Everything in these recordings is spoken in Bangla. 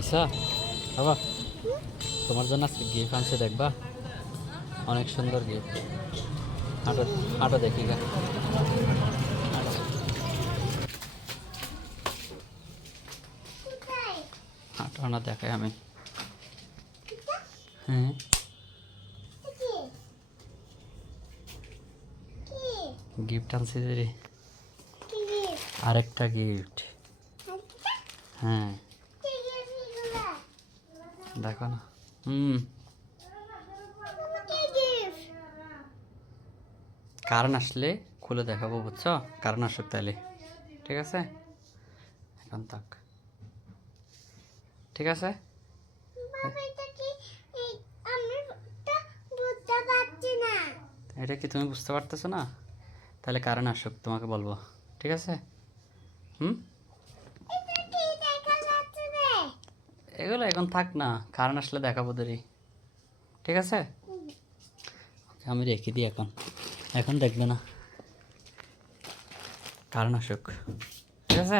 আইসা বাবা, তোমার জন্য আজকে গিফট আনছে, দেখবা অনেক সুন্দর গিফট। হাঁটো হাঁটো, দেখি গা, হাঁটো না, দেখাই আমি। হ্যাঁ, গিফট আনছে রে, আরেকটা গিফট। হ্যাঁ, দেখো না। কারণ আসলে খুলে দেখাবো, বুঝছো? কারণ আসুক তাহলে, ঠিক আছে? এখন থাক, ঠিক আছে? এটা কি তুমি বুঝতে পারতেছো না? তাহলে কারণ আসুক তোমাকে বলবো, ঠিক আছে? এগুলো এখন থাক না, কারণ আসলে দেখাবো দেরি, ঠিক আছে? আমি রেখে দিই এখন, এখন দেখবে না, কারণ আসুক, ঠিক আছে?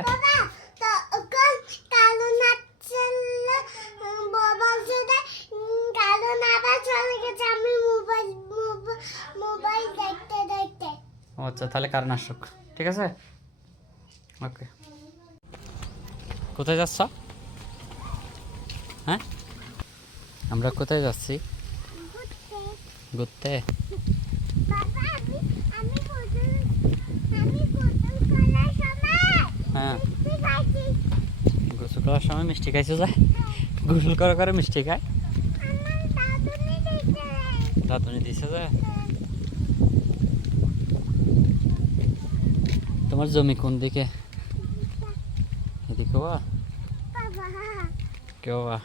আচ্ছা, তাহলে কারণ আসুক, ঠিক আছে? ওকে। কোথায় যাচ্ছ? হ্যাঁ, আমরা কোথায় যাচ্ছি? ঘুরতে। হ্যাঁ, গোসল করার সময় মিষ্টি খাইছো? যায় গোসল করে করে মিষ্টি খায়, রাঁধুনি দিছে যে। তোমার জমি কোন দিকে? এদিকে বা কেউ বা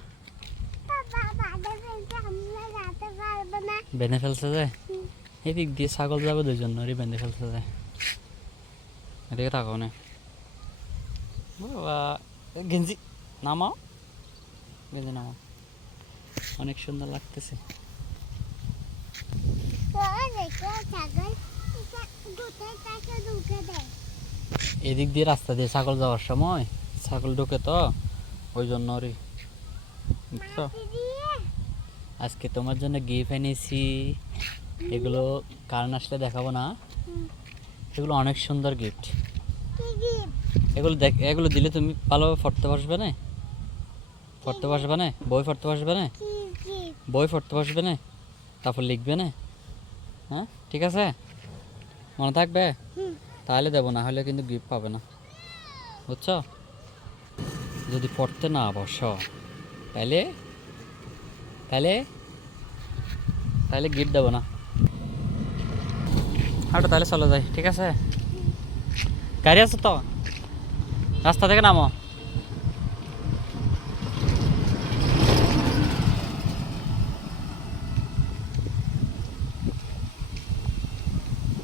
বেঁধে ফেলছে যে, এদিক দিয়ে ছাগল যাবে, দুই জন্য বেঁধে ফেলছে যে। এদিকে থাকো না বাবা, গেঞ্জি নামাও, গেঞ্জি নামাও, অনেক সুন্দর লাগতেছে। এদিক দিয়ে রাস্তা দিয়ে ছাগল যাওয়ার সময় ছাগল ঢুকে তো, ওই জন্য রে, বুঝছো? আজকে তোমার জন্য গিফট এনেছি, এগুলো কারণ আসলে দেখাবো না, এগুলো অনেক সুন্দর গিফট। এগুলো দেখ, এগুলো দিলে তুমি ভালোভাবে পড়তে পারবে না, পড়তে পারবে না, বই পড়তে পারবে না, বই পড়তে পারবে না, তারপর লিখবে না। হ্যাঁ, ঠিক আছে, মনে থাকবে? তাহলে দেবো, না হলে কিন্তু গিফট পাবে না, বুঝছো? যদি পড়তে না বসো তাহলে তাহলে তাহলে গিফট দেবো না। হাঁটো, তাহলে চলে যাই, ঠিক আছে? গাড়ি আছে তো, রাস্তা থেকে নামো।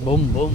Boom boom.